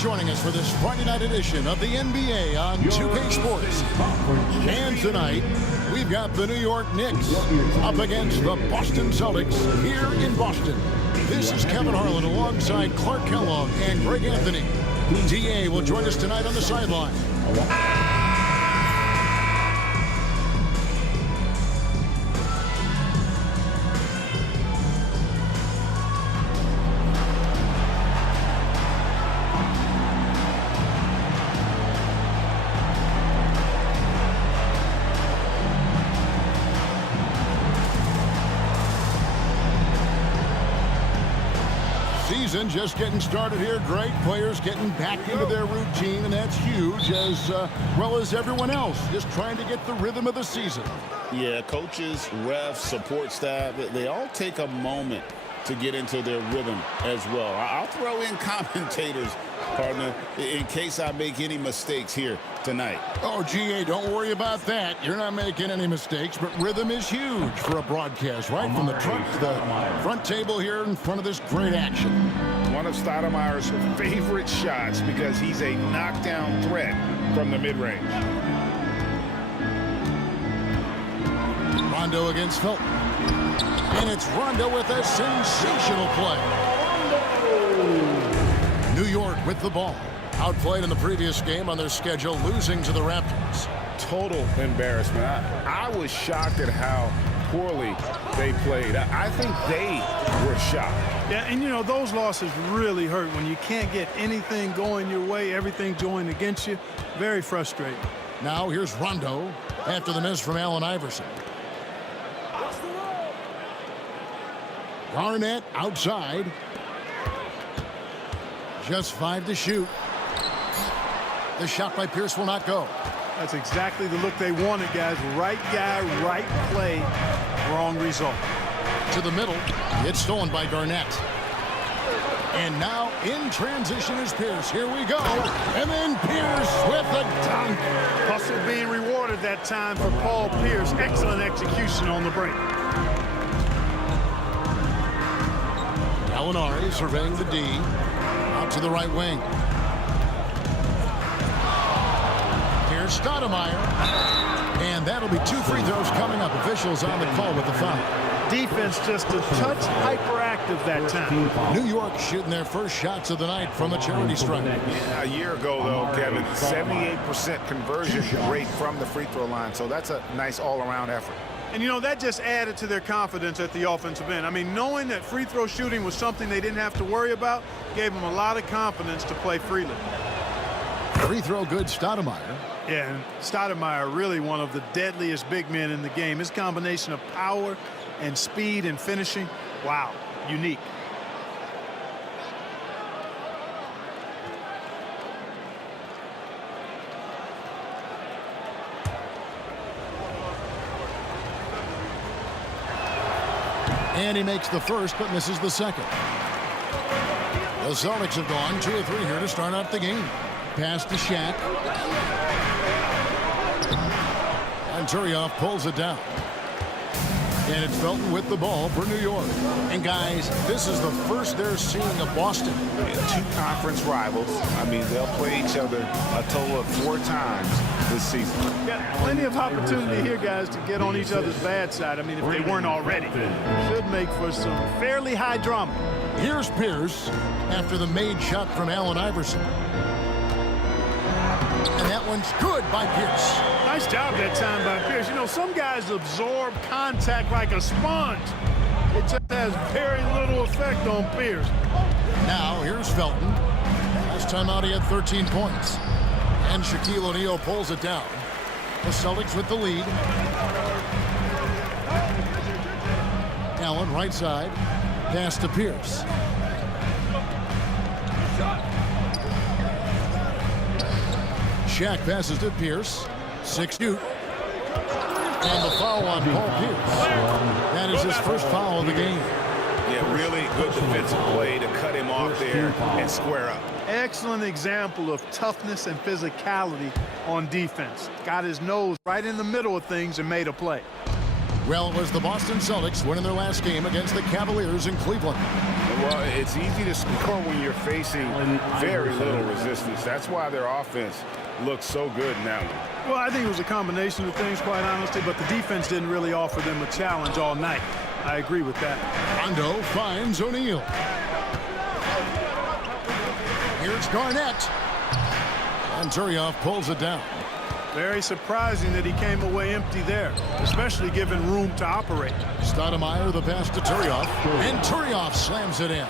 joining us for this Friday night edition of the NBA on 2K Sports. And tonight, we've got the New York Knicks up against the Boston Celtics here in Boston. This is Kevin Harlan alongside Clark Kellogg and Greg Anthony. DA will join us tonight on the sideline. Season just getting started here. Great players getting back into their routine, and that's huge, as well as everyone else just trying to get the rhythm of the season. Yeah, coaches, refs, support staff, they all take a moment to get into their rhythm as well. I'll throw in commentators, partner, in case I make any mistakes here tonight. Oh, GA, don't worry about that. You're not making any mistakes, but rhythm is huge for a broadcast, right? From the front table here in front of this great action. One of Stoudemire's favorite shots because he's a knockdown threat from the mid-range. Rondo against Felton. And it's Rondo with a sensational play. New York with the ball. Outplayed in the previous game on their schedule, losing to the Raptors. Total embarrassment. I was shocked at how poorly they played. I think they were shocked. Yeah, and you know, those losses really hurt when you can't get anything going your way, everything going against you. Very frustrating. Now here's Rondo after the miss from Allen Iverson. Garnett outside. Just 5 to shoot. The shot by Pierce will not go. That's exactly the look they wanted, guys. Right guy, right play, wrong result. To the middle. It's stolen by Garnett. And now in transition is Pierce. Here we go. And then Pierce with the dunk. Hustle being rewarded that time for Paul Pierce. Excellent execution on the break. Gallinari surveying the D. Out to the right wing. Here's Stoudemire. And that'll be 2 free throws coming up. Officials on the call with the foul. Defense just a touch hyperactive that time. New York shooting their first shots of the night from a charity stripe. A year ago, though, Kevin, 78% conversion rate from the free throw line. So that's a nice all-around effort. And, you know, that just added to their confidence at the offensive end. I mean, knowing that free throw shooting was something they didn't have to worry about gave them a lot of confidence to play freely. Free throw good, Stoudemire. Yeah, and Stoudemire really one of the deadliest big men in the game. His combination of power and speed and finishing, wow, unique. And he makes the first, but misses the second. The Celtics have gone 2 of 3 here to start out the game. Pass to Shaq. And Turioff pulls it down. And it's Felton with the ball for New York. And guys, this is the first they're seeing of Boston. 2 conference rivals. I mean, they'll play each other a total of 4 times this season. Got plenty of opportunity here, guys, to get on each other's bad side. I mean, if they weren't already. Should make for some fairly high drama. Here's Pierce after the made shot from Allen Iverson. And that one's good by Pierce. Nice job that time by Pierce. You know, some guys absorb contact like a sponge. It just has very little effect on Pierce. Now, here's Felton. This time out, he had 13 points. And Shaquille O'Neal pulls it down. The Celtics with the lead. Allen, right side. Pass to Pierce. Shaq passes to Pierce. 6 shoot. And the foul on Paul Pierce. That is his first foul of the game. Yeah, really good defensive play to cut him off there and square up. Excellent example of toughness and physicality on defense. Got his nose right in the middle of things and made a play. Well, it was the Boston Celtics winning their last game against the Cavaliers in Cleveland. Well, Well, it's easy to score when you're facing very little resistance. That's why their offense looks so good in that one. Well, I think it was a combination of things, quite honestly, but the defense didn't really offer them a challenge all night. I agree with that. Rondo finds O'Neal. Here's Garnett. And Turioff pulls it down. Very surprising that he came away empty there, especially given room to operate. Stoudemire the pass to Turioff, and Turioff slams it in.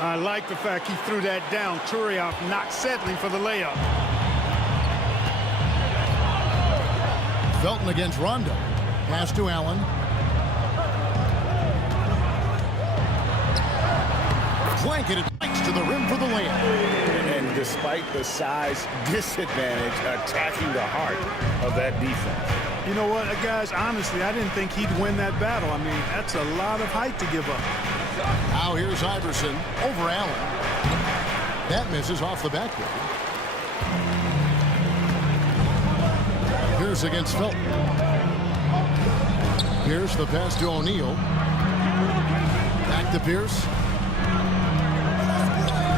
I like the fact he threw that down. Turioff not settling for the layup. Felton against Rondo. Pass to Allen. Blanketed to the rim for the layup. And despite the size disadvantage, attacking the heart of that defense. You know what, guys, honestly, I didn't think he'd win that battle. I mean, that's a lot of height to give up. Now here's Iverson over Allen. That misses off the backboard. Pierce against Felton. Pierce the pass to O'Neal. Back to Pierce.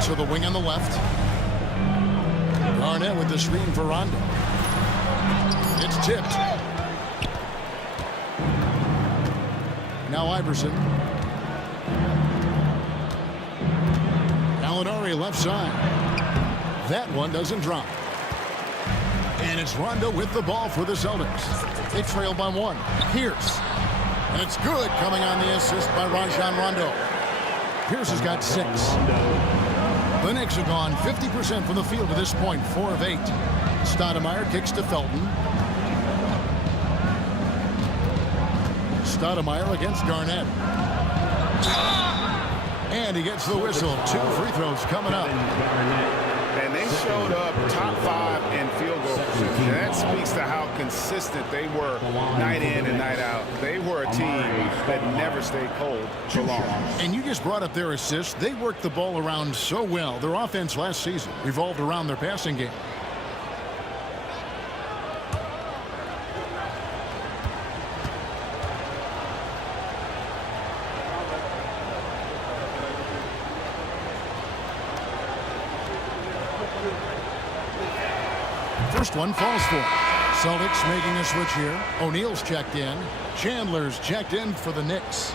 To the wing on the left. Garnett with the screen for Rondo. It's tipped. Now Iverson. Gallinari left side. That one doesn't drop. And it's Rondo with the ball for the Celtics. They trail by one. Pierce. And it's good, coming on the assist by Rajon Rondo. Pierce has got 6. The Knicks have gone 50% from the field to this point, 4 of 8. Stoudemire kicks to Felton. Stoudemire against Garnett. And he gets the whistle. 2 free throws coming up. And they showed up top 5 in field goal percentage. And that speaks to how consistent they were night in and night out. They were a team that never stayed cold for long. And you just brought up their assists. They worked the ball around so well. Their offense last season revolved around their passing game. First one falls for. Celtics making a switch here. O'Neal's checked in. Chandler's checked in for the Knicks.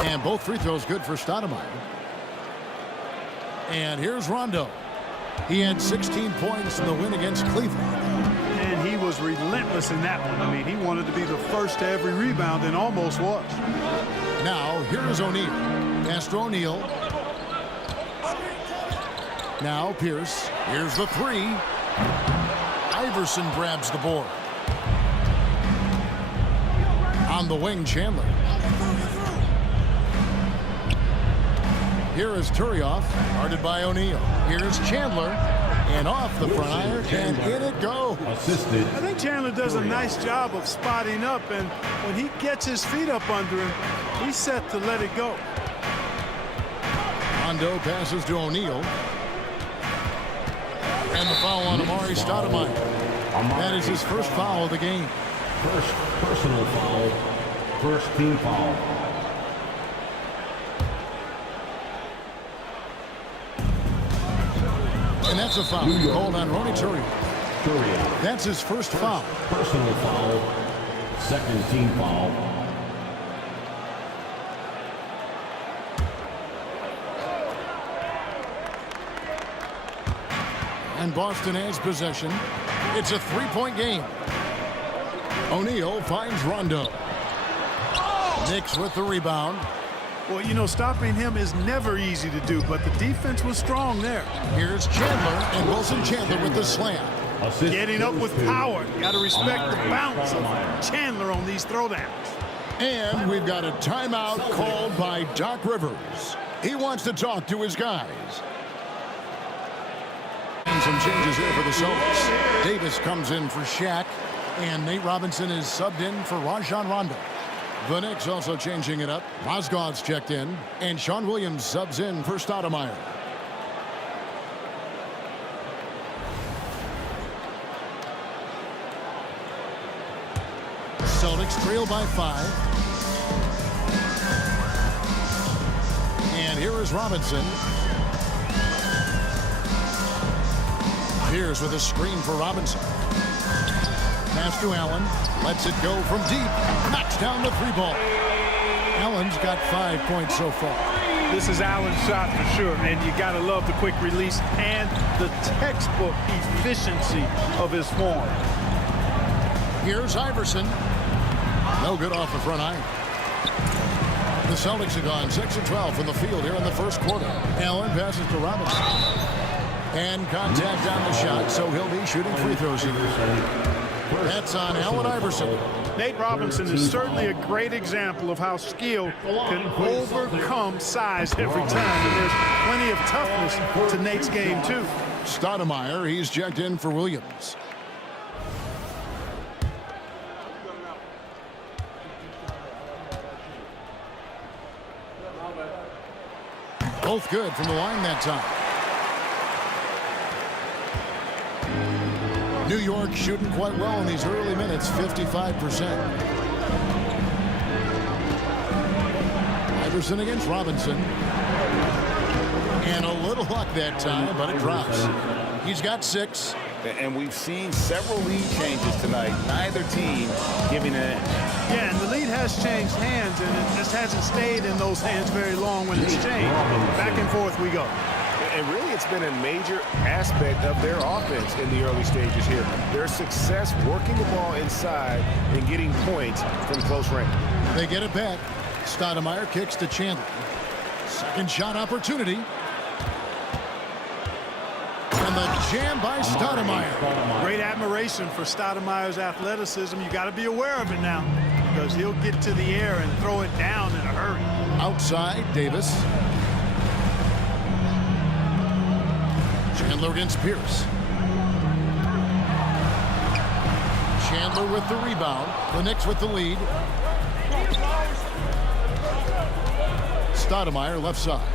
And both free throws good for Stoudemire. And here's Rondo. He had 16 points in the win against Cleveland. And he was relentless in that one. I mean, he wanted to be the first to every rebound and almost was. Now, here is O'Neal. Pass to O'Neal. Now, Pierce. Here's the 3. Iverson grabs the board. On the wing, Chandler. Here is Turioff, guarded by O'Neal. Here's Chandler, and off the front iron, and in it goes. Assisted. I think Chandler does a nice job of spotting up, and when he gets his feet up under him, he's set to let it go. Rondo passes to O'Neal. And the foul on Amari Stoudemire. That is his first foul of the game. First personal foul. First team foul. And that's a foul called on Ronnie Turioff. That's his first foul. Personal foul. Second team foul. And Boston has possession. It's a 3-point game. O'Neal finds Rondo. Knicks with the rebound. Well, you know, stopping him is never easy to do, but the defense was strong there. Here's Chandler, and Wilson Chandler with the slam. Getting up with power. Got to respect the bounce of Chandler on these throwdowns. And we've got a timeout called by Doc Rivers. He wants to talk to his guys. And some changes here for the Celtics. Davis comes in for Shaq, and Nate Robinson is subbed in for Rajon Rondo. The Knicks also changing it up. Mozgov's checked in, and Sean Williams subs in for Stoudemire. Celtics trail by 5. And here is Robinson. Here's with a screen for Robinson. Pass to Allen. Lets it go from deep. Knocks down the 3-ball. Allen's got 5 points so far. This is Allen's shot for sure, and you got to love the quick release and the textbook efficiency of his form. Here's Iverson. No good off the front iron. The Celtics have gone 6 of 12 from the field here in the first quarter. Allen passes to Robinson. And contact down the shot, so he'll be shooting free throws here. That's on Allen Iverson. Nate Robinson is certainly a great example of how skill can overcome size every time. And there's plenty of toughness to Nate's game, too. Stoudemire, he's checked in for Williams. Both good from the line that time. New York shooting quite well in these early minutes, 55%. Iverson against Robinson. And a little luck that time, but it drops. He's got 6. And we've seen several lead changes tonight. Neither team giving an edge. Yeah, and the lead has changed hands, and it just hasn't stayed in those hands very long when it's changed. Back and forth we go. And really, it's been a major aspect of their offense in the early stages here. Their success working the ball inside and getting points from close range. They get it back. Stoudemire kicks to Chandler. Second shot opportunity. And the jam by Stoudemire. Great admiration for Stoudemire's athleticism. You got to be aware of it now, because he'll get to the air and throw it down in a hurry. Outside, Davis. Chandler against Pierce. Chandler with the rebound. The Knicks with the lead. Stoudemire left side.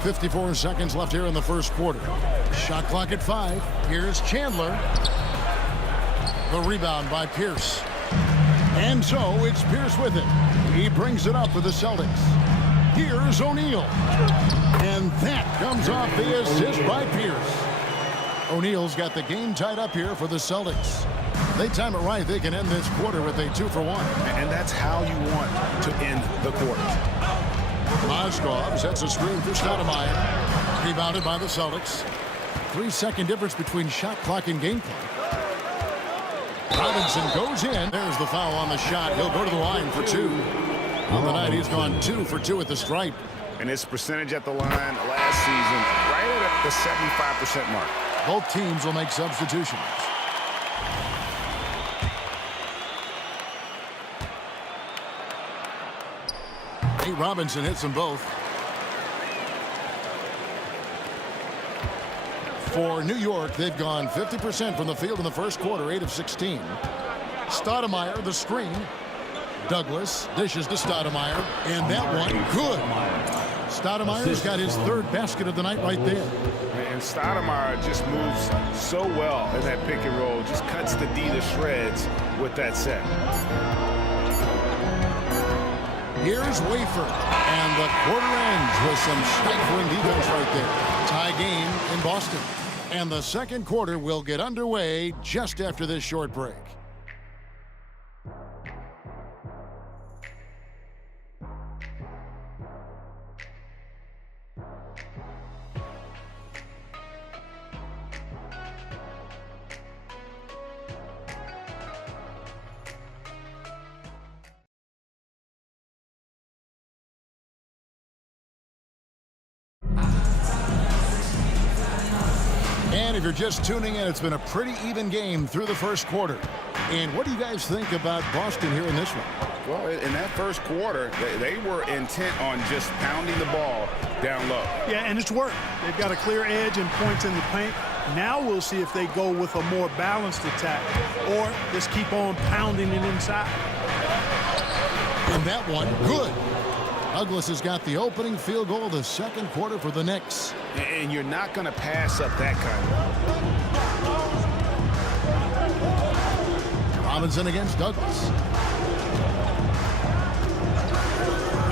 .54 seconds left here in the first quarter. Shot clock at 5. Here's Chandler. The rebound by Pierce. And so it's Pierce with it. He brings it up for the Celtics. Here's O'Neal. And that comes off the assist by Pierce. O'Neal's got the game tied up here for the Celtics. They time it right, they can end this quarter with a 2-for-1. And that's how you want to end the quarter. Mozgov sets a screen for Stoudemire. Rebounded by the Celtics. 3-second difference between shot clock and game clock. Robinson goes in. There's the foul on the shot. He'll go to the line for 2. On the night, he's gone 2 for 2 at the stripe. And his percentage at the line last season, right at the 75% mark. Both teams will make substitutions. Nate Robinson hits them both. For New York, they've gone 50% from the field in the first quarter, 8 of 16. Stoudemire, the screen. Douglas dishes to Stoudemire, and that one, good. Stoudemire's got his 3rd basket of the night right there. And Stoudemire just moves so well in that pick and roll, just cuts the D to shreds with that set. Here's Wafer, and the quarter ends with some stifling defense right there. Tie game in Boston. And the second quarter will get underway just after this short break. And if you're just tuning in, it's been a pretty even game through the first quarter. And what do you guys think about Boston here in this one? Well, in that first quarter, they were intent on just pounding the ball down low. Yeah, and it's worked. They've got a clear edge and points in the paint. Now we'll see if they go with a more balanced attack or just keep on pounding it inside. And that one, good. Douglas has got the opening field goal of the second quarter for the Knicks. And you're not going to pass up that kind of. Robinson against Douglas.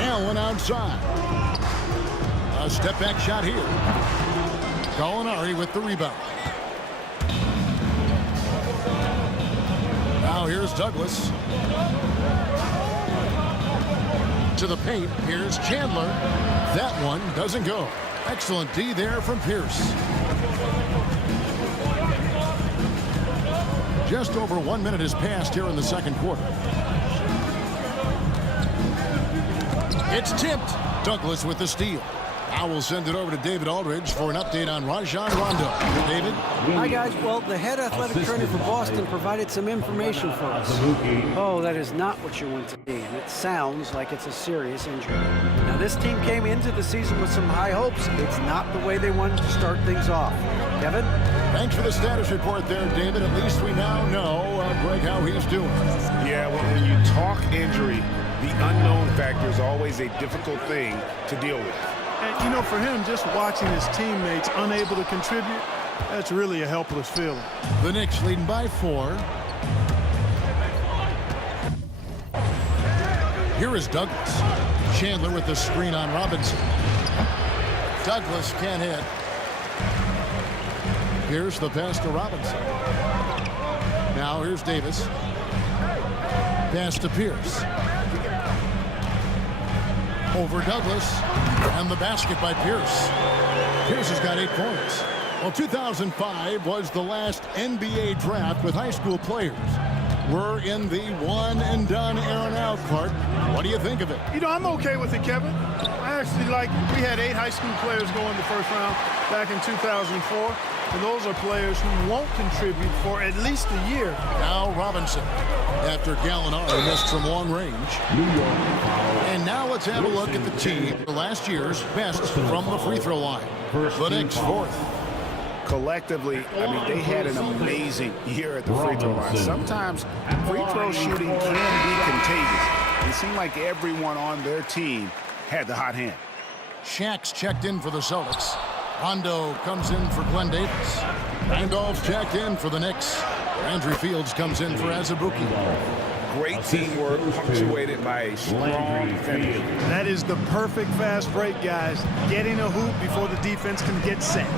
Allen outside. A step back shot here. Gallinari with the rebound. Now here's Douglas. To the paint. Here's Chandler. That one doesn't go. Excellent D there from Pierce. Just over 1 minute has passed here in the second quarter. It's tipped. Douglas with the steal. Now we'll send it over to David Aldridge for an update on Rajon Rondo. David? Hi, guys. Well, the head athletic trainer for Boston provided some information for us. Oh, that is not what you want to see, and it sounds like it's a serious injury. Now, this team came into the season with some high hopes. It's not the way they wanted to start things off. Kevin? Thanks for the status report there, David. At least we now know, Greg, how he's doing. Yeah, well, when you talk injury, the unknown factor is always a difficult thing to deal with. And, you know, for him, just watching his teammates unable to contribute, that's really a helpless feeling. The Knicks leading by 4. Here is Douglas. Chandler with the screen on Robinson. Douglas can't hit. Here's the pass to Robinson. Now here's Davis. Pass to Pierce. Over Douglas. And the basket by Pierce. Pierce has got 8 points. Well, 2005 was the last NBA draft with high school players. We're in the one-and-done era now, Clark. What do you think of it? You know, I'm okay with it, Kevin. I actually like it. We had 8 high school players go in the first round back in 2004. And those are players who won't contribute for at least a year. Now Robinson, after Gallinari missed from long range. And now let's have a look at the team, last year's best from the free throw line. The Knicks 4th. Collectively, I mean, they had an amazing year at the free throw line. Sometimes free throw shooting can be contagious. It seemed like everyone on their team had the hot hand. Shaq's checked in for the Celtics. Rondo comes in for Glenn Davis. Randolph's checked in for the Knicks. Andrew Fields comes in for Azubuike. Great teamwork punctuated by a strong finish. That is the perfect fast break, guys. Getting a hoop before the defense can get set.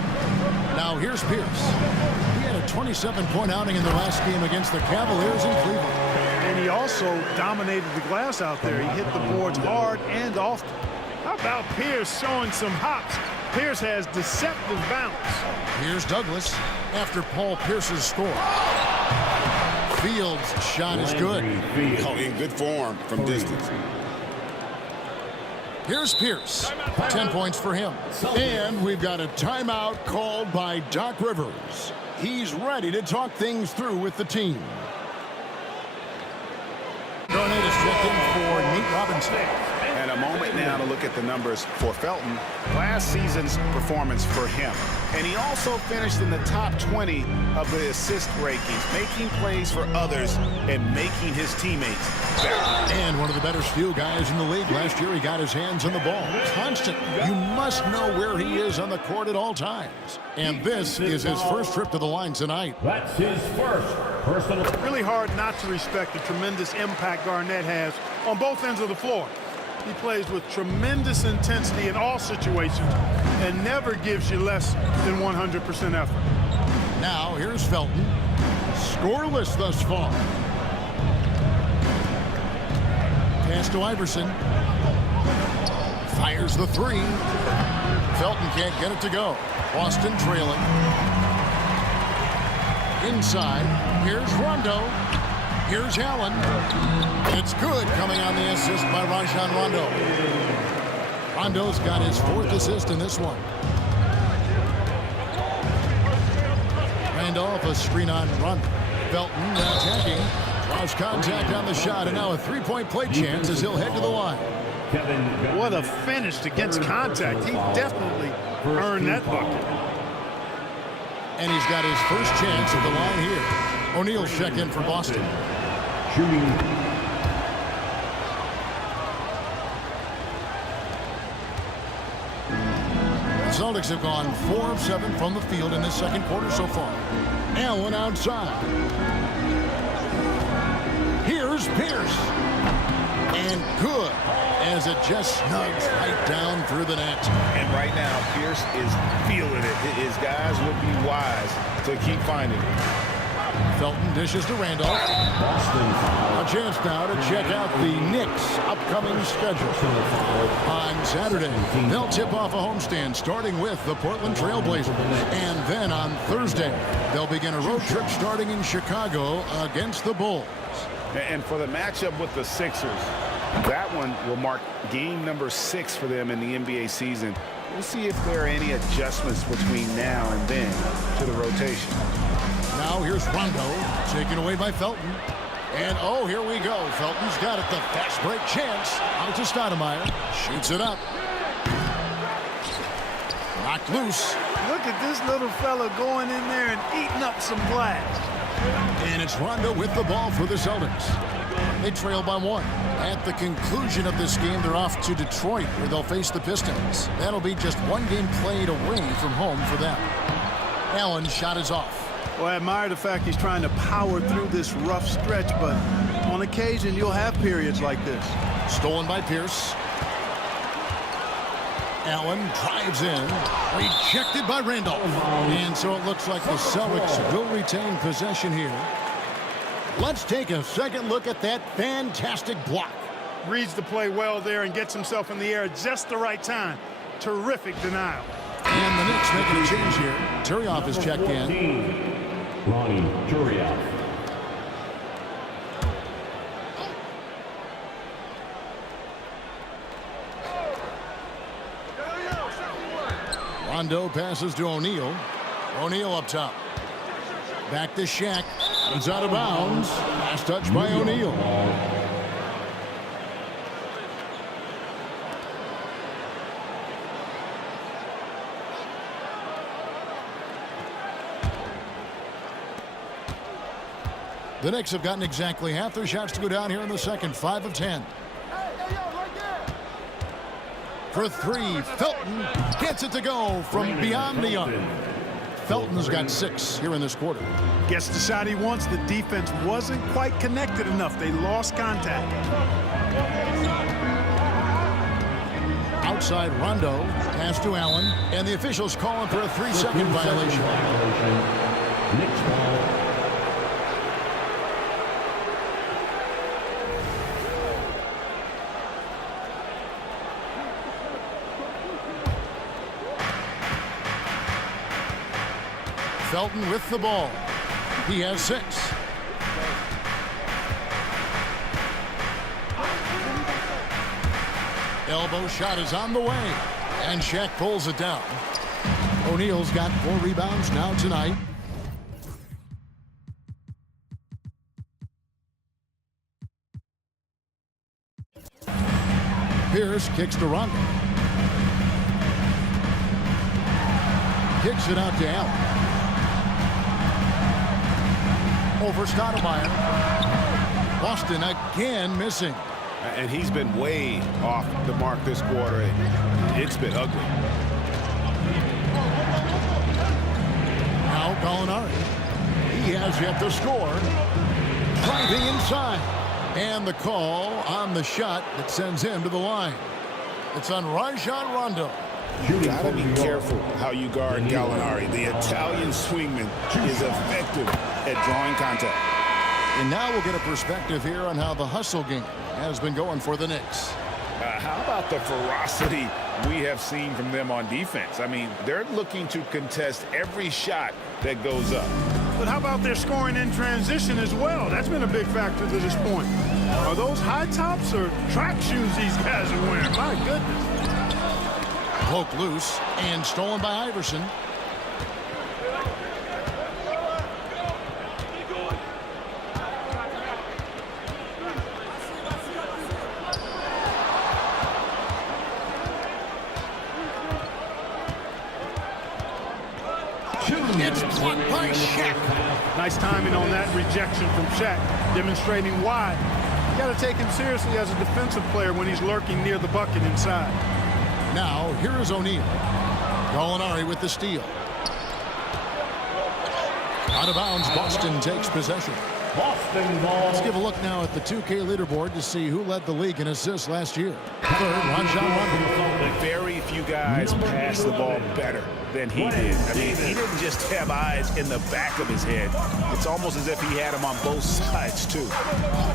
Now here's Pierce. He had a 27-point outing in the last game against the Cavaliers in Cleveland. And he also dominated the glass out there. He hit the boards hard and often. How about Pierce showing some hops? Pierce has deceptive bounce. Here's Douglas after Paul Pierce's score. Fields' shot is good. Oh, in good form from distance. Here's Pierce. 10 points for him. And we've got a timeout called by Doc Rivers. He's ready to talk things through with the team. Garnett is checked in for Nate Robinson. And a moment now to look at the numbers for Felton. Last season's performance for him. And he also finished in the top 20 of the assist rankings, making plays for others and making his teammates better. And one of the better steal guys in the league. Last year he got his hands on the ball constantly. You must know where he is on the court at all times. And this is his first trip to the line tonight. That's his first personal. Really hard not to respect the tremendous impact Garnett has on both ends of the floor. He plays with tremendous intensity in all situations and never gives you less than 100% effort. Now here's Felton. Scoreless thus far. Pass to Iverson. Fires the 3. Felton can't get it to go. Boston trailing. Inside. Here's Rondo. Here's Allen. It's good, coming on the assist by Rajon Rondo. Rondo's got his 4th assist in this one. Randolph, a screen on Rondo. Felton attacking. Draws contact on the shot, and now a 3-point play chance as he'll head to the line. What a finish against contact. He definitely earned that bucket. And he's got his first chance at the line here. O'Neal's check in for Boston. Shooting. The Celtics have gone 4 of 7 from the field in this second quarter so far. Allen outside. Here's Pierce. And good, as it just snugs right down through the net. And right now, Pierce is feeling it. His guys would be wise to keep finding it. Felton dishes to Randolph. Boston foul. A chance now to check out the Knicks' upcoming schedule. On Saturday, they'll tip off a homestand starting with the Portland Trail Blazers. And then on Thursday, they'll begin a road trip starting in Chicago against the Bulls. And for the matchup with the Sixers, that one will mark game number 6 for them in the NBA season. We'll see if there are any adjustments between now and then to the rotation. Now here's Rondo, taken away by Felton. And oh, here we go. Felton's got it, the fast break chance. Out to Stoudemire. Shoots it up. Knocked loose. Look at this little fella going in there and eating up some glass. And it's Rondo with the ball for the Celtics. They trail by 1. At the conclusion of this game, they're off to Detroit, where they'll face the Pistons. That'll be just 1 game played away from home for them. Allen's shot is off. Well, I admire the fact he's trying to power through this rough stretch, but on occasion you'll have periods like this. Stolen by Pierce. Allen drives in. Rejected by Randolph. And so it looks like the Celtics will retain possession here. Let's take a second look at that fantastic block. Reads the play well there and gets himself in the air at just the right time. Terrific denial. And the Knicks making a change here. Turioff is checked in. Ronnie Turioff. Rondo passes to O'Neal. O'Neal up top. Back to Shaq. It's out of bounds. Last touch by O'Neal. The Knicks have gotten exactly half their shots to go down here in the second. 5 of 10. For 3, Felton gets it to go from beyond the arc. Felton's got 6 here in this quarter. Gets the shot he wants. The defense wasn't quite connected enough. They lost contact. Outside Rondo, pass to Allen, and the officials calling for a 3-second violation. Knicks ball. Felton with the ball. He has 6. Elbow shot is on the way. And Shaq pulls it down. O'Neal's got 4 rebounds now tonight. Pierce kicks to Rondo. Kicks it out to Allen. Over Stoudemire. Boston again missing. And he's been way off the mark this quarter. It's been ugly. Now Gallinari. He has yet to score. Driving inside. And the call on the shot that sends him to the line. It's on Rajon Rondo. You gotta be careful how you guard Gallinari. The Italian swingman is effective at drawing contact. And now we'll get a perspective here on how the hustle game has been going for the Knicks. How about the ferocity we have seen from them on defense? I mean, they're looking to contest every shot that goes up. But how about their scoring in transition as well? That's been a big factor to this point. Are those high tops or track shoes these guys are wearing? My goodness. Poke loose and stolen by Iverson. It's blocked by Shaq. Nice timing on that rejection from Shaq, demonstrating why. You got to take him seriously as a defensive player when he's lurking near the bucket inside. Now, here is O'Neal. Gallinari with the steal. Out of bounds, Boston takes possession. Boston ball. Let's give a look now at the 2K leaderboard to see who led the league in assists last year. Third, Rajon Rondo. Very few guys pass the ball better than he did. I mean, he didn't just have eyes in the back of his head. It's almost as if he had them on both sides, too.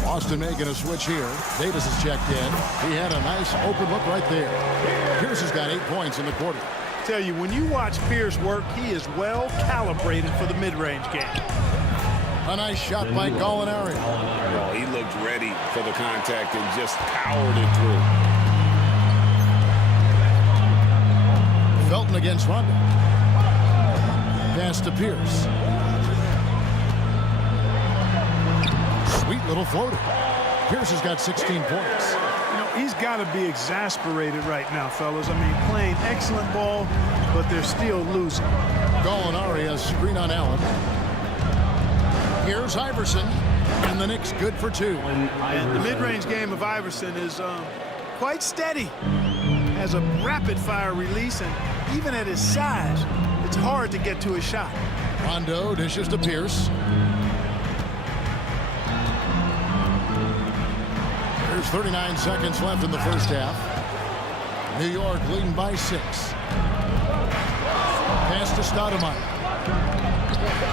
Boston making a switch here. Davis has checked in. He had a nice open look right there. Pierce has got 8 points in the quarter. Tell you, when you watch Pierce work, he is well calibrated for the mid-range game. A nice shot by Gallinari. Oh, he looked ready for the contact and just powered it through. Felton against Rondo. Pass to Pierce. Sweet little floater. Pierce has got 16 points. You know, he's got to be exasperated right now, fellas. I mean, playing excellent ball, but they're still losing. Gallinari has screen on Allen. Here's Iverson, and the Knicks good for 2. And the mid-range game of Iverson is quite steady. Has a rapid-fire release, and even at his size, it's hard to get to his shot. Rondo dishes to Pierce. There's 39 seconds left in the first half. New York leading by 6. Pass to Stoudemire.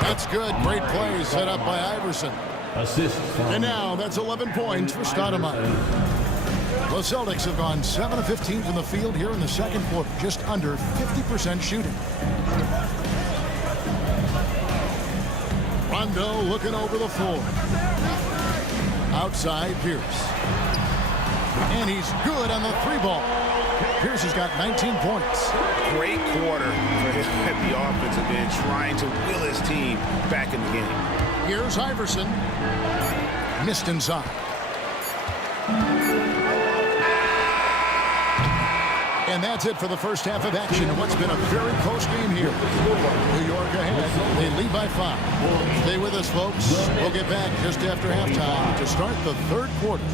That's good. Great play set up by Iverson. Assist. And now that's 11 points for Stoudemire. The Celtics have gone 7 of 15 from the field here in the second quarter, just under 50% shooting. Rondo looking over the floor. Outside Pierce. And he's good on the 3-ball. Pierce has got 19 points. Great quarter for him at the offensive end, trying to will his team back in the game. Here's Iverson. Missed inside. And that's it for the first half of action in what's been a very close game here. New York ahead. They lead by 5. Stay with us, folks. We'll get back just after halftime to start the third quarter.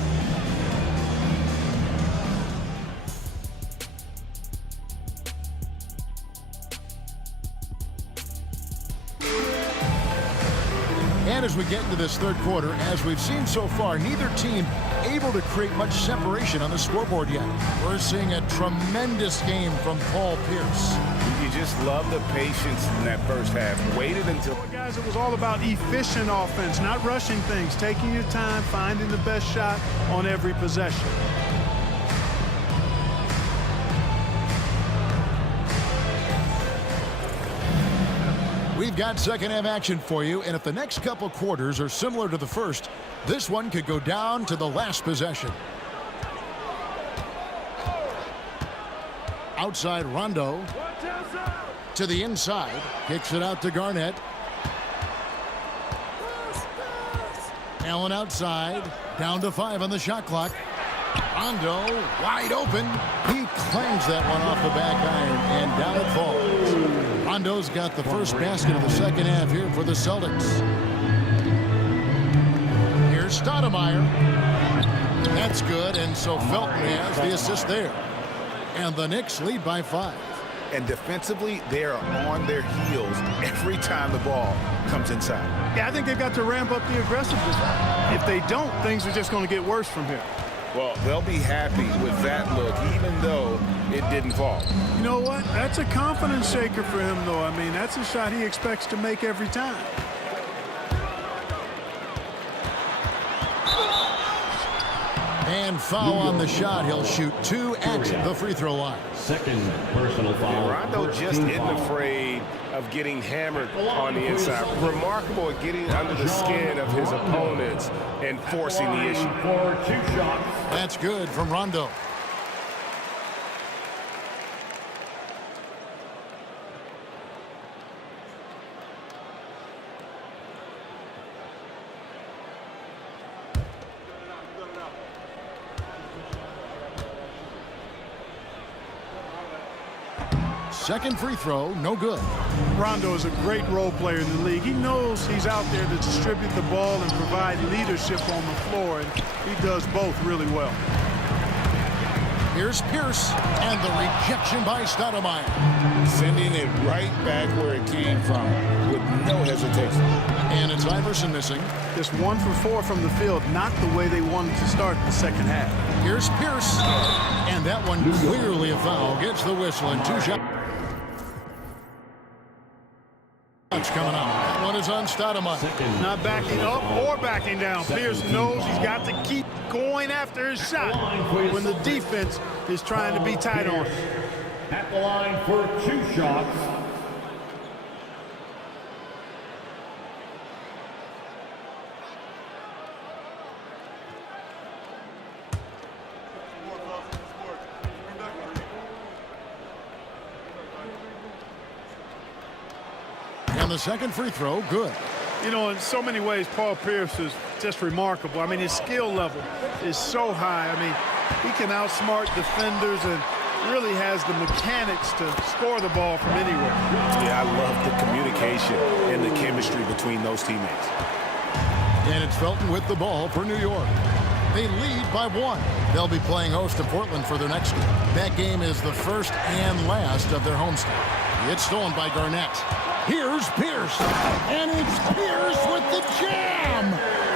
And as we get into this third quarter, as we've seen so far, neither team able to create much separation on the scoreboard yet. We're seeing a tremendous game from Paul Pierce. You just love the patience in that first half. Waited until... Guys, it was all about efficient offense, not rushing things, taking your time, finding the best shot on every possession. We've got second half action for you, and if the next couple quarters are similar to the first, this one could go down to the last possession. Outside Rondo. To the inside. Kicks it out to Garnett. Allen outside. Down to 5 on the shot clock. Rondo wide open. He clangs that one off the back iron, and down it falls. Rondo's got the first basket of the second half here for the Celtics. Here's Stoudemire. That's good, and so Felton has the assist there. And the Knicks lead by 5. And defensively, they are on their heels every time the ball comes inside. Yeah, I think they've got to ramp up the aggressiveness. If they don't, things are just going to get worse from here. Well, they'll be happy with that look, even though it didn't fall. You know what? That's a confidence shaker for him, though. I mean, that's a shot he expects to make every time. And foul on the shot. He'll shoot 2 at the free throw line. Second personal foul. Rondo just isn't afraid of getting hammered on the inside. Remarkable at getting under the skin of his opponents and forcing the issue. For 2 shots. That's good from Rondo. second free throw, no good. Rondo is a great role player in the league. He knows he's out there to distribute the ball and provide leadership on the floor, and he does both really well. Here's Pierce, and the rejection by Stoudemire. Sending it right back where it came from with no hesitation. And it's Iverson missing. Just 1 for 4 from the field, not the way they wanted to start the second half. Here's Pierce, and that one clearly a foul. Gets the whistle, and 2 shots coming up. That one is on Stoudemire. Not backing up or backing down. Pierce knows he's got to keep going after his shot when the defense is trying to be tight on him. At the line for 2 shots. And the second free throw, good. You know, in so many ways, Paul Pierce is just remarkable. I mean, his skill level is so high. I mean, he can outsmart defenders and really has the mechanics to score the ball from anywhere. Yeah, I love the communication and the chemistry between those teammates. And it's Felton with the ball for New York. They lead by 1. They'll be playing host to Portland for their next game. That game is the first and last of their homestand. It's stolen by Garnett. Here's Pierce, and it's Pierce with the jam.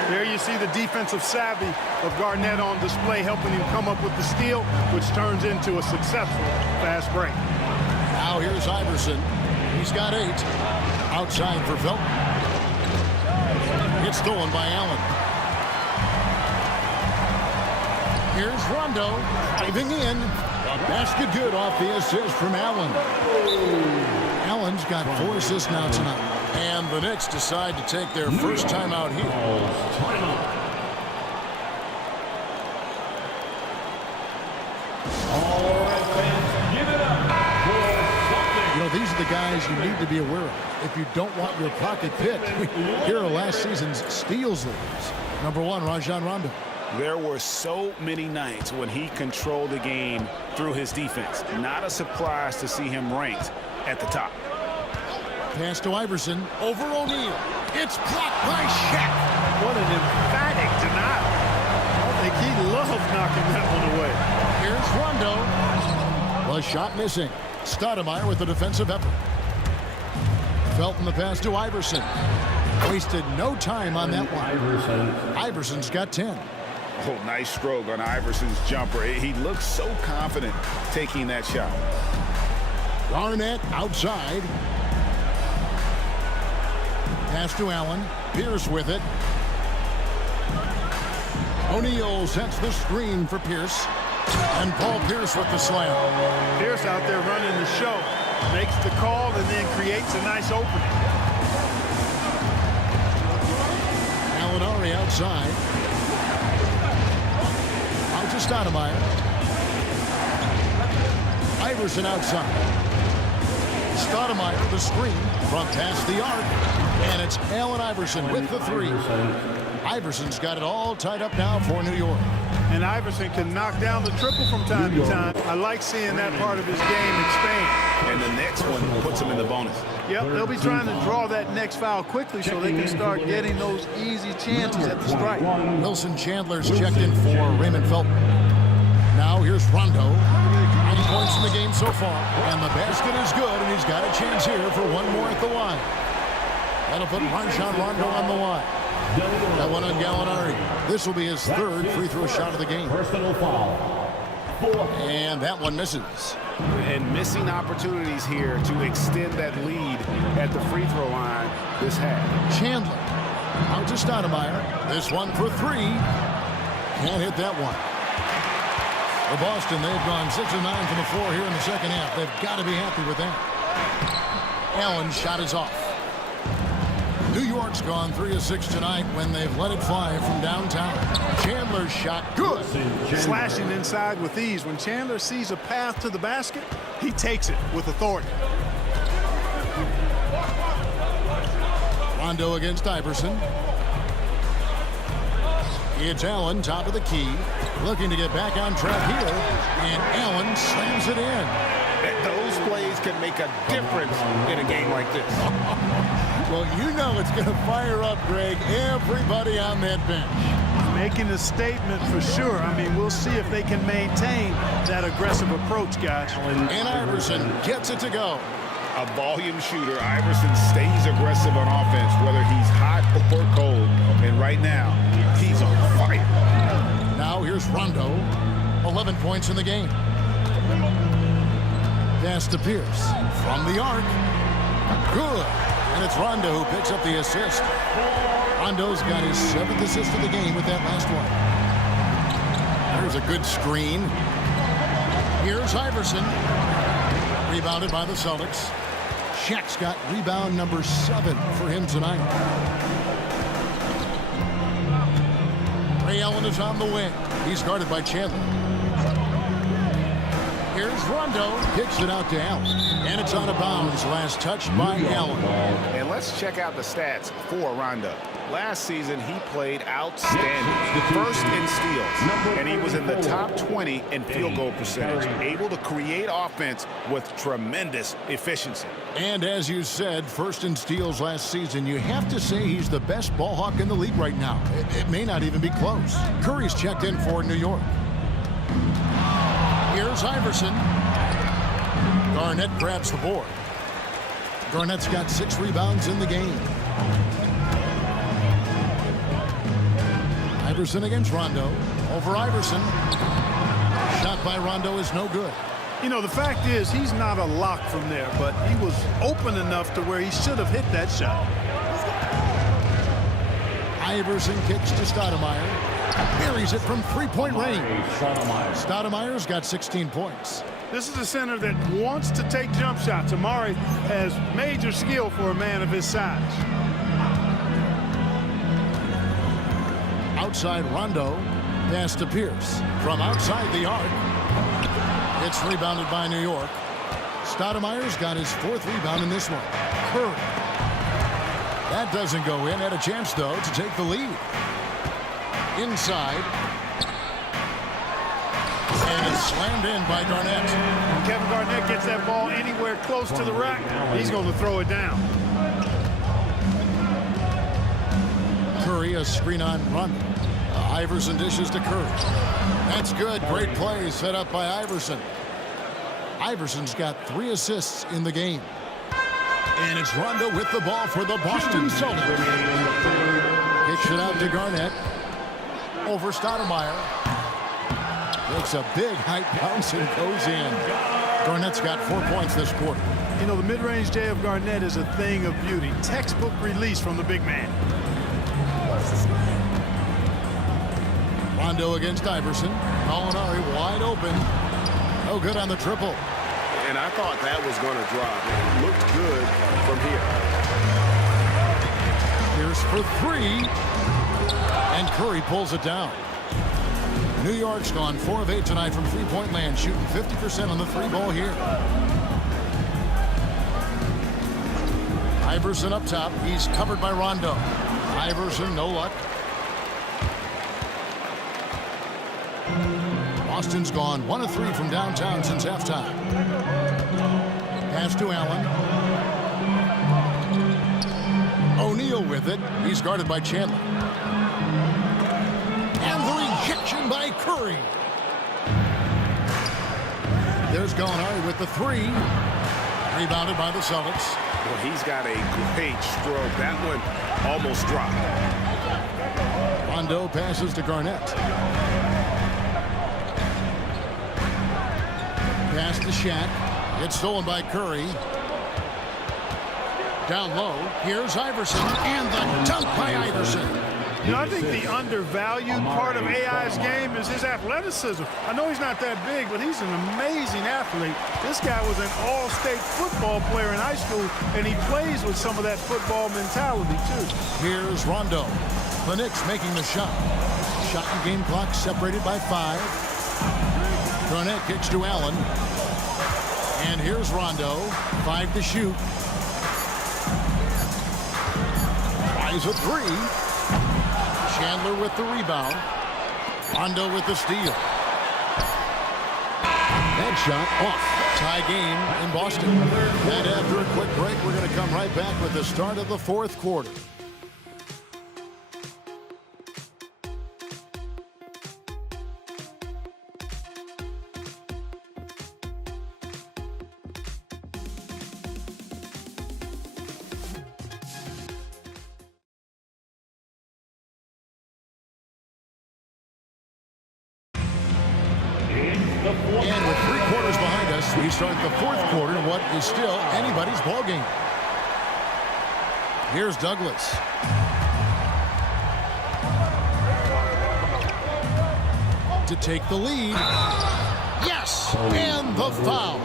There you see the defensive savvy of Garnett on display, helping him come up with the steal, which turns into a successful fast break. Now here's Iverson. He's got 8. Outside for Felton. It's stolen by Allen. Here's Rondo, diving in. A basket good off the assist from Allen. Allen's got 4 assists now tonight. And the Knicks decide to take their first timeout here. You know, these are the guys you need to be aware of if you don't want your pocket picked. Here are last season's steals leaders. Number 1, Rajon Rondo. There were so many nights when he controlled the game through his defense. Not a surprise to see him ranked at the top. Pass to Iverson over O'Neal. It's blocked by Shaq. What an emphatic denial. I think he loved knocking that one away. Here's Rondo. The shot missing. Stoudemire with the defensive effort. Felton the pass to Iverson. Wasted no time on that one. Iverson's got 10. Oh, nice stroke on Iverson's jumper. He looks so confident taking that shot. Garnett outside. Pass to Allen. Pierce with it. O'Neal sets the screen for Pierce. And Paul Pierce with the slam. Pierce out there running the show. Makes the call and then creates a nice opening. Gallinari outside. Out to Stoudemire. Iverson outside. Stoudemire the screen from past the arc. And it's Allen Iverson with the 3. Iverson's got it all tied up now for New York. And Iverson can knock down the triple from time to time. I like seeing that part of his game expand. And the next one puts him in the bonus. Yep, they'll be trying to draw that next foul quickly so they can start getting those easy chances at the strike. Wilson Chandler's checked in for Raymond Felton. Now here's Rondo. 9 points in the game so far. And the basket is good, and he's got a chance here for one more at the line. That'll put Rajon Rondo on the line. That one on Gallinari. This will be his 3rd free throw shot of the game. Personal foul. And that one misses. And missing opportunities here to extend that lead at the free throw line this half. Chandler out to Stoudemire. This one for 3. Can't hit that one. For Boston, they've gone 6 of 9 from the floor here in the second half. They've got to be happy with that. Allen's shot is off. New York's gone 3 of 6 tonight when they've let it fly from downtown. Chandler's shot, good. Slashing inside with ease. When Chandler sees a path to the basket, he takes it with authority. Rondo against Iverson. It's Allen, top of the key, looking to get back on track here, and Allen slams it in. Those plays guys can make a difference in a game like this. Well, you know it's going to fire up, Greg, everybody on that bench. Making a statement for sure. I mean, we'll see if they can maintain that aggressive approach, guys. And Iverson gets it to go. A volume shooter, Iverson stays aggressive on offense, whether he's hot or cold. And right now, he's on fire. Now here's Rondo. 11 points in the game. Pass to Pierce. From the arc. Good. And it's Rondo who picks up the assist. Rondo's got his 7th assist of the game with that last one. There's a good screen. Here's Iverson. Rebounded by the Celtics. Shaq's got rebound number 7 for him tonight. Ray Allen is on the wing. He's guarded by Chandler. Here's Rondo. Kicks it out to Allen. And it's out of bounds. Last touched by Allen. And let's check out the stats for Rondo. Last season, he played outstanding. First in steals. And he was in the top 20 in field goal percentage. Able to create offense with tremendous efficiency. And as you said, first in steals last season, you have to say he's the best ball hawk in the league right now. It may not even be close. Curry's checked in for New York. Here's Iverson. Garnett grabs the board. Garnett's got 6 rebounds in the game. Iverson against Rondo. Over Iverson. Shot by Rondo is no good. You know, the fact is he's not a lock from there, but he was open enough to where he should have hit that shot. Iverson kicks to Stoudemire. Buries it from 3-point range. Stoudemire's got 16 points. This is a center that wants to take jump shots. Amari has major skill for a man of his size. Outside Rondo. Pass to Pierce. From outside the arc. It's rebounded by New York. Stoudemire's got his 4th rebound in this one. Curry. That doesn't go in. Had a chance, though, to take the lead. Inside. And it's slammed in by Garnett. When Kevin Garnett gets that ball anywhere close to the rack, he's going to throw it down. Curry, a screen on Rondo. Iverson dishes to Curry. That's good. Great play set up by Iverson. Iverson's got 3 assists in the game. And it's Rondo with the ball for the Boston Celtics. Kicks it out to Garnett. Over Stoudemire. Makes a big high bounce and goes in. Garnett's got 4 points this quarter. You know, the mid-range J of Garnett is a thing of beauty. Textbook release from the big man. Rondo against Iverson. Molinari wide open. No good on the triple. And I thought that was going to drop. It looked good from here. Here's for 3. And Curry pulls it down. New York's gone 4 of 8 tonight from 3-point land, shooting 50% on the 3-ball here. Iverson up top. He's covered by Rondo. Iverson, no luck. Boston's gone 1 of 3 from downtown since halftime. Pass to Allen. O'Neal with it. He's guarded by Chandler. And the rejection by Curry. There's Gallinari with the 3. Rebounded by the Celtics. Well, he's got a great stroke. That one almost dropped. Rondo passes to Garnett. Pass to Shaq. It's stolen by Curry. Down low. Here's Iverson. And the dunk by Iverson. You know, I think the undervalued part of AI's game is his athleticism. I know he's not that big, but he's an amazing athlete. This guy was an all-state football player in high school, and he plays with some of that football mentality, too. Here's Rondo. The Knicks making the shot. Shot and game clock separated by 5. Garnett kicks to Allen. And here's Rondo. 5 to shoot. Tries a 3. Chandler with the rebound. Rondo with the steal. That shot off. Tie game in Boston. And after a quick break, we're going to come right back with the start of the fourth quarter. And with 3 quarters behind us, we start the fourth quarter in what is still anybody's ball game. Here's Douglas. To take the lead. Yes! And the foul.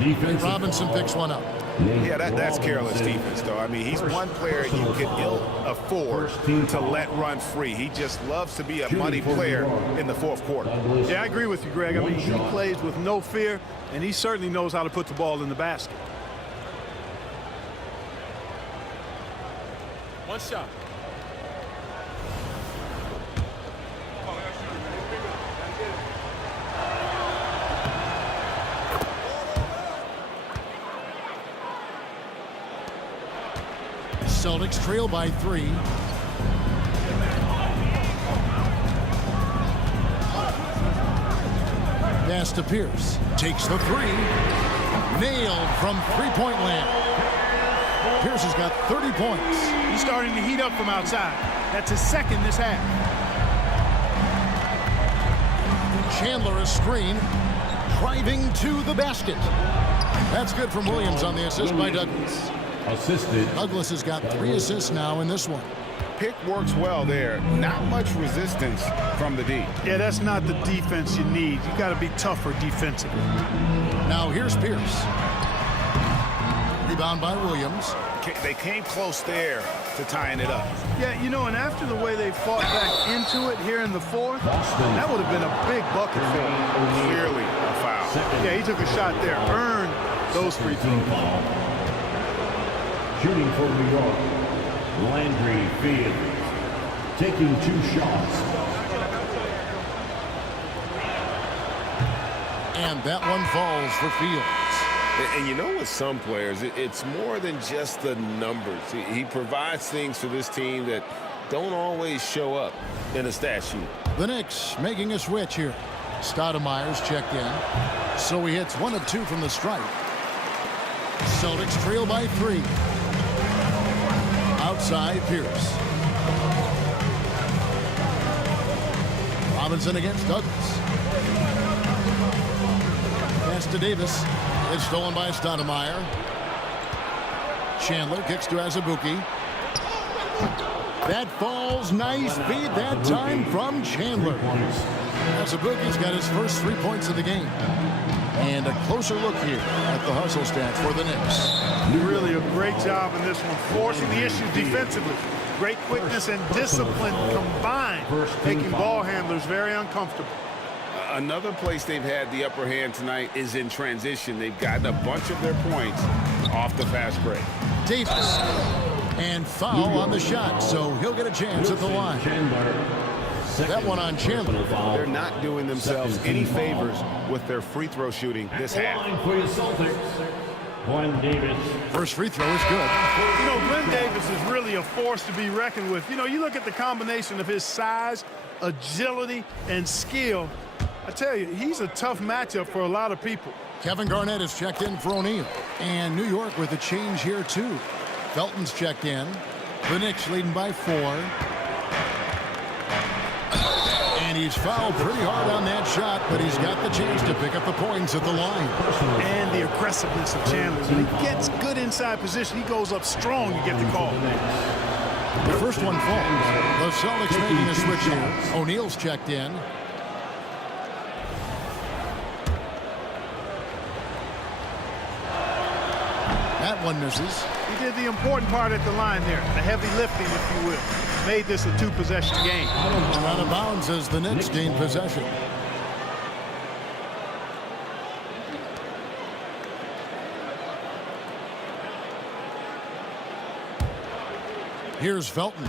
And Robinson picks one up. Yeah, that's careless defense, though. I mean, he's one player you could ill afford to let run free. He just loves to be a money player in the fourth quarter. Yeah, I agree with you, Greg. I mean, he plays with no fear, and he certainly knows how to put the ball in the basket. One shot. Celtics trail by 3. Pass to Pierce. Takes the 3. Nailed from three-point land. Pierce has got 30 points. He's starting to heat up from outside. That's his second this half. Chandler a screen. Driving to the basket. That's good from Williams on the assist by Douglas. Assisted. Douglas has got 3 assists now in this one. Pick works well there. Not much resistance from the D. Yeah, that's not the defense you need. You got to be tougher defensively. Now here's Pierce. Rebound by Williams. They came close there to tying it up. Yeah, you know, and after the way they fought back into it here in the fourth, that would have been a big bucket for him. Clearly a foul. Yeah, he took a shot there, earned those free throws. Shooting for New York, Landry Fields, taking 2 shots. And that one falls for Fields. And you know, with some players, it's more than just the numbers. He provides things for this team that don't always show up in a stat sheet. The Knicks making a switch here. Stoudemire's checked in. So he hits 1 of 2 from the stripe. Celtics trail by 3. Outside Pierce. Robinson against Douglas. Pass to Davis. It's stolen by Stoudemire. Chandler kicks to Azubuike. That falls. Nice feed that time from Chandler. Azubuike's got his first 3 points of the game. And a closer look here at the hustle stats for the Knicks. Really a great job in this one, forcing the issue defensively. Great quickness and discipline combined, making ball handlers very uncomfortable. Another place they've had the upper hand tonight is in transition. They've gotten a bunch of their points off the fast break. Davis. And foul on the shot, so he'll get a chance at the line. That one on Chandler. They're not doing themselves any favors with their free throw shooting this half. For your Celtics, Glenn Davis. First free throw is good. You know, Glenn Davis is really a force to be reckoned with. You know, you look at the combination of his size, agility, and skill. I tell you, he's a tough matchup for a lot of people. Kevin Garnett has checked in for O'Neal. And New York with a change here, too. Felton's checked in. The Knicks leading by 4. And he's fouled pretty hard on that shot, but he's got the chance to pick up the points at the line. And the aggressiveness of Chandler. When he gets good inside position, he goes up strong to get the call. The first one falls. The Celtics making a switch here. O'Neal's checked in. That one misses. He did the important part at the line there, the heavy lifting, if you will. Made this a 2-possession game. And out of bounds as the Knicks gain possession. Here's Felton.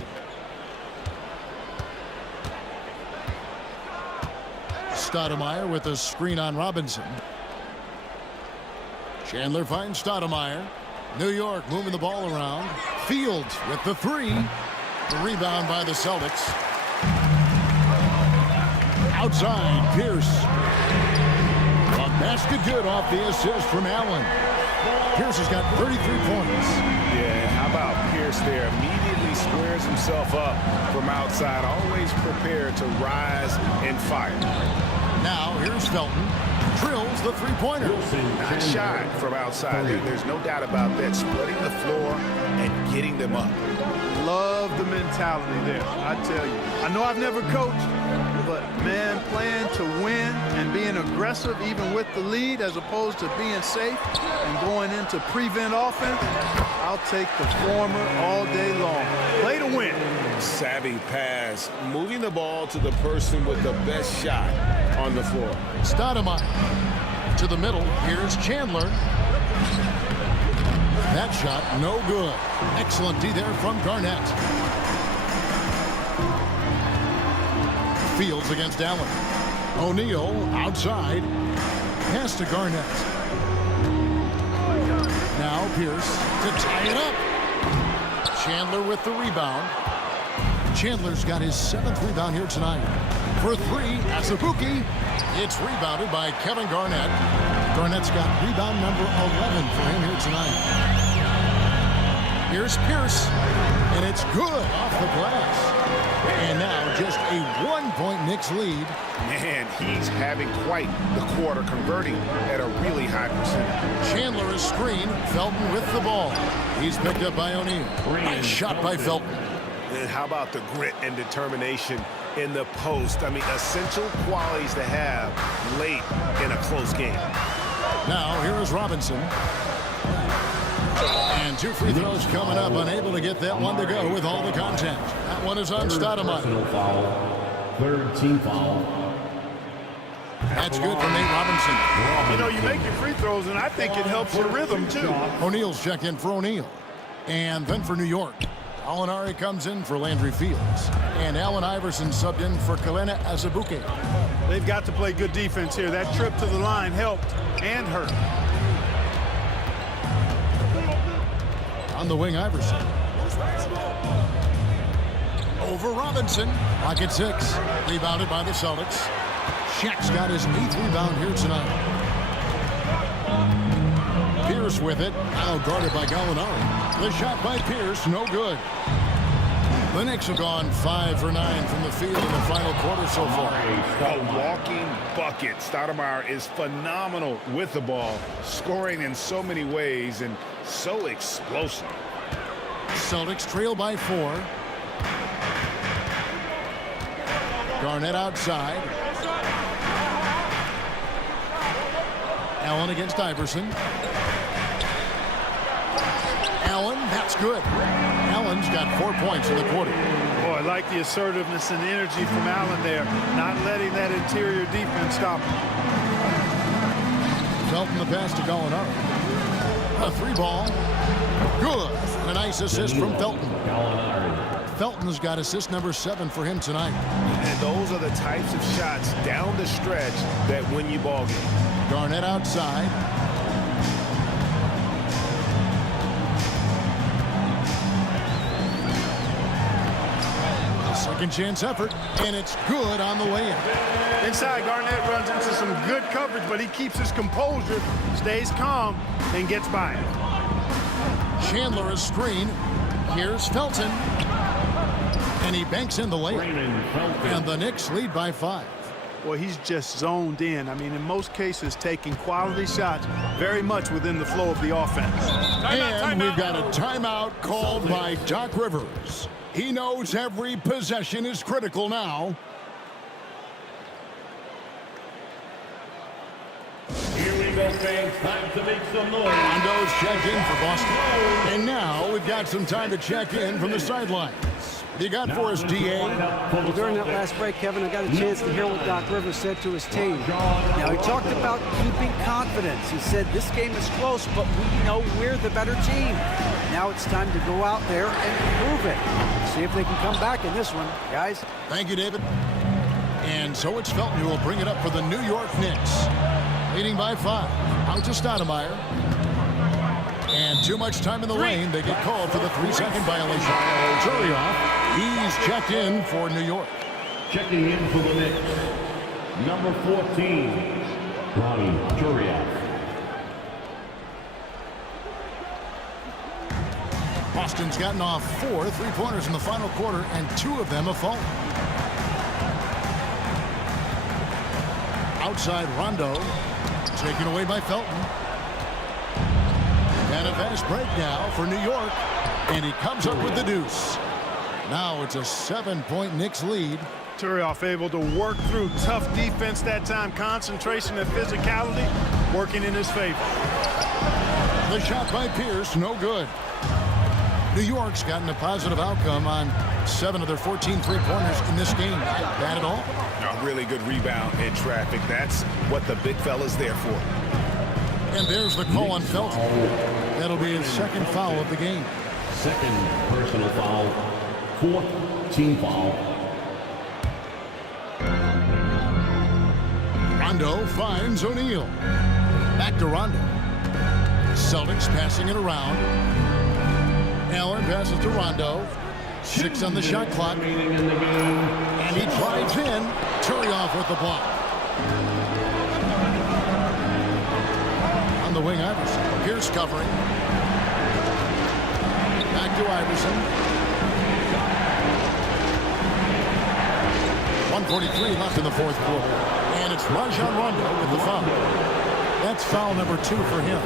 Stoudemire with a screen on Robinson. Chandler finds Stoudemire. New York moving the ball around. Fields with the three. The rebound by the Celtics. Outside, Pierce. A basket good off the assist from Allen. Pierce has got 33 points. Yeah, how about Pierce there? Immediately squares himself up from outside, always prepared to rise and fire. Now, here's Felton. Drills the three-pointer. Not shy from outside. There's no doubt about that. Splitting the floor and getting them up. Love the mentality there, I tell you. I know I've never coached, but, man, playing to win and being aggressive even with the lead as opposed to being safe and going into prevent offense, I'll take the former all day long. Play to win. Savvy pass, moving the ball to the person with the best shot on the floor. Stoudemire to the middle. Here's Chandler. That shot, no good. Excellent D there from Garnett. Fields against Allen. O'Neal outside. Pass to Garnett. Now Pierce to tie it up. Chandler with the rebound. Chandler's got his 7th rebound here tonight. For three, Azubuike. It's rebounded by Kevin Garnett. Garnett's got rebound number 11 for him here tonight. Here's Pierce, and it's good off the glass. And now just a 1-point Knicks lead. Man, he's having quite the quarter, converting at a really high percentage. Chandler is screened. Felton with the ball. He's picked up by O'Neal. Nice shot by Felton. And how about the grit and determination in the post? I mean, essential qualities to have late in a close game. Now, here is Robinson. And 2 free throws coming up. Unable to get that one to go with all the contact. That one is on Stoudemire. Third team foul. That's good for Nate Robinson. You know, you make your free throws, and I think it helps your rhythm, too. O'Neal's check in for O'Neal. And then for New York, Alinari comes in for Landry Fields. And Allen Iverson subbed in for Kelena Azubuike. They've got to play good defense here. That trip to the line helped and hurt. On the wing, Iverson. Over Robinson. Pocket 6. Rebounded by the Celtics. Shaq's got his 8th rebound here tonight. Pierce with it. Now guarded by Gallinari. The shot by Pierce, no good. The Knicks have gone 5 for 9 from the field in the final quarter so far. A walking bucket. Stoudemire is phenomenal with the ball, scoring in so many ways and so explosive. Celtics trail by 4. Garnett outside. Allen against Iverson. Allen, that's good. Allen's got 4 points in the quarter. Boy, I like the assertiveness and energy from Allen there, not letting that interior defense stop him. Felton the pass to Gallinari. A 3-ball. Good. A nice assist from Felton. Felton's got assist number 7 for him tonight. And those are the types of shots down the stretch that win you ball games. Garnett outside. A second chance effort, and it's good on the way in. Inside, Garnett runs into some good coverage, but he keeps his composure, stays calm, and gets by it. Chandler is screened. Here's Felton. And he banks in the layup. And the Knicks lead by 5. Well, he's just zoned in. I mean, in most cases, taking quality shots very much within the flow of the offense. And we've got a timeout called by Doc Rivers. He knows every possession is critical now. Here we go, fans. Time to make some noise. Rondo's checked in for Boston. And now we've got some time to check in from the sidelines. What do you got for us, D.A.? Well, during that last break, Kevin, I got a chance to hear what Doc Rivers said to his team. Now, he talked about keeping confidence. He said, this game is close, but we know we're the better team. Now it's time to go out there and prove it. See if they can come back in this one, guys. Thank you, David. And so it's Felton who will bring it up for the New York Knicks. Leading by 5. Out to Stoudemire. And too much time in the lane. They get called for the 3-second violation. Turioff, he's checked in for New York. Checking in for the Knicks, number 14, Ronnie Turioff. Boston's gotten off 4 3-pointers in the final quarter, and 2 of them have fallen. Outside Rondo, taken away by Felton. And a fast break now for New York, and he comes up with the deuce. Now it's a 7-point Knicks lead. Turioff able to work through tough defense that time. Concentration and physicality working in his favor. The shot by Pierce, no good. New York's gotten a positive outcome on 7 of their 14 3-pointers in this game. Not bad at all. A really good rebound in traffic. That's what the big fella's there for. And there's the call on Felton. That'll be his 2nd foul of the game. 2nd personal foul, 4th team foul. Rondo finds O'Neal. Back to Rondo. Celtics passing it around. Allen passes to Rondo. 6 on the shot clock. And he drives in. Turioff with the block. On the wing, Iverson. Pierce covering. Back to Iverson. 1:43 left in the 4th quarter. And it's Rajon Rondo with the foul. That's foul number 2 for him.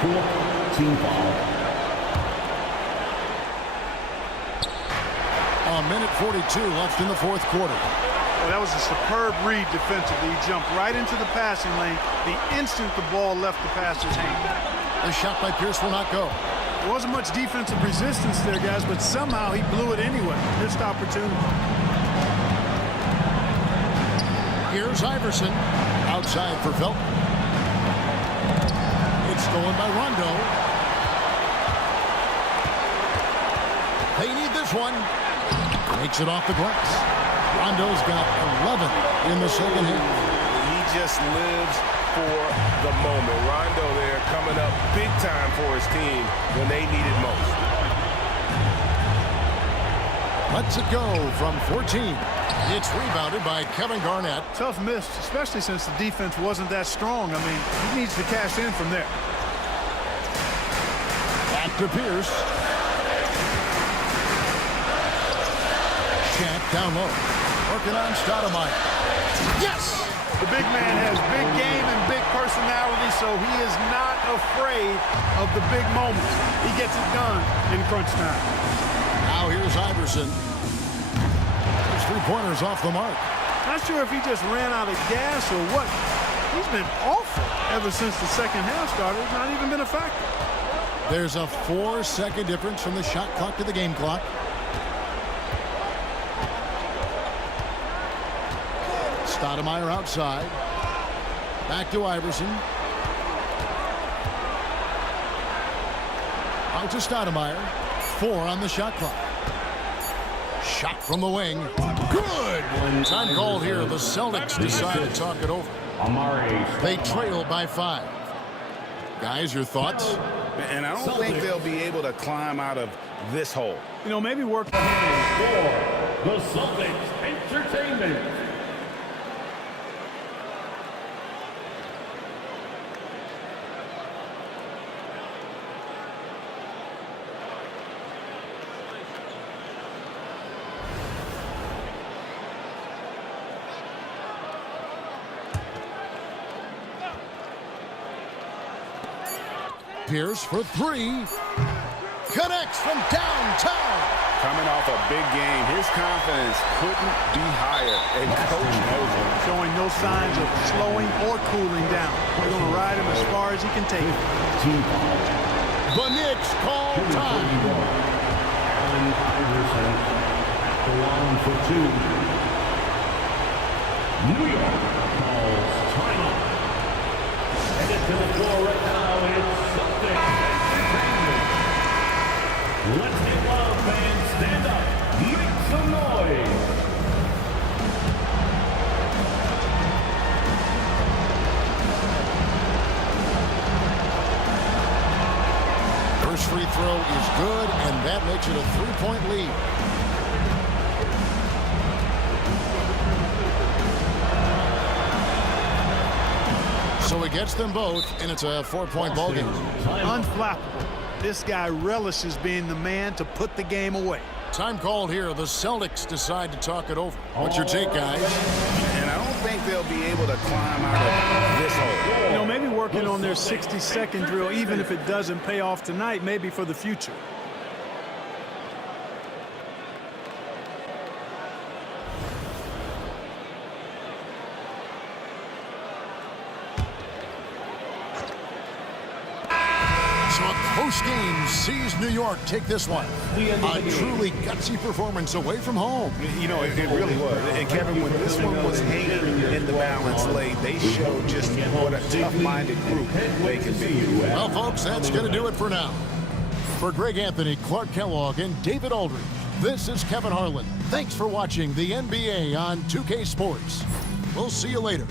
4th team foul. A minute 42 left in the 4th quarter. Well, that was a superb read defensively. He jumped right into the passing lane the instant the ball left the passer's hand. The shot by Pierce will not go. There wasn't much defensive resistance there, guys, but somehow he blew it anyway. Missed opportunity. Here's Iverson. Outside for Felton. It's stolen by Rondo. They need this one. Makes it off the glass. Rondo's got 11 in the 2nd half. He just lives for the moment. Rondo there coming up big time for his team when they need it most. Lets it go from 14. It's rebounded by Kevin Garnett. Tough miss, especially since the defense wasn't that strong. I mean, he needs to cash in from there. Back to Pierce. Shaq down low. Working on Stoudemire. Yes! The big man has big game and big personality, so he is not afraid of the big moments. He gets it done in crunch time. Now here's Iverson. His 3-pointers off the mark. Not sure if he just ran out of gas or what. He's been awful ever since the 2nd half started. It's not even been a factor. There's a 4-second difference from the shot clock to the game clock. Stoudemire outside. Back to Iverson. Out to Stoudemire. 4 on the shot clock. Shot from the wing. Good! Time called here. The Celtics decide to talk it over. They trail by 5. Guys, your thoughts? And I don't think they'll be able to climb out of this hole. You know, maybe work. For the Celtics Entertainment. Pierce for 3. Connects from downtown. Coming off a big game, his confidence couldn't be higher. And coach knows it. Showing no signs of slowing or cooling down. They're going to ride him as far as he can take it. Team foul. The Knicks call time. Allen Iverson at the line for 2. New York calls timeout. And it's to the floor right now. It's Celtics Entertainment. Let's get loud, fans. Stand up. Make some noise. throw is good, and that makes it a 3-point lead. So he gets them both, and it's a 4-point ball game. Unflappable. This guy relishes being the man to put the game away. Time called here. The Celtics decide to talk it over. What's your take, guys? And I don't think they'll be able to climb out of this hole. You know, maybe working on their 60-second drill, even if it doesn't pay off tonight, maybe for the future. So a close game sees New York take this one. A truly gutsy performance away from home. You know, it really was. And Kevin, when this one was hanging in the balance late, they showed just what a tough-minded group they can be. Well, folks, that's going to do it for now. For Greg Anthony, Clark Kellogg, and David Aldridge, this is Kevin Harlan. Thanks for watching the NBA on 2K Sports. We'll see you later.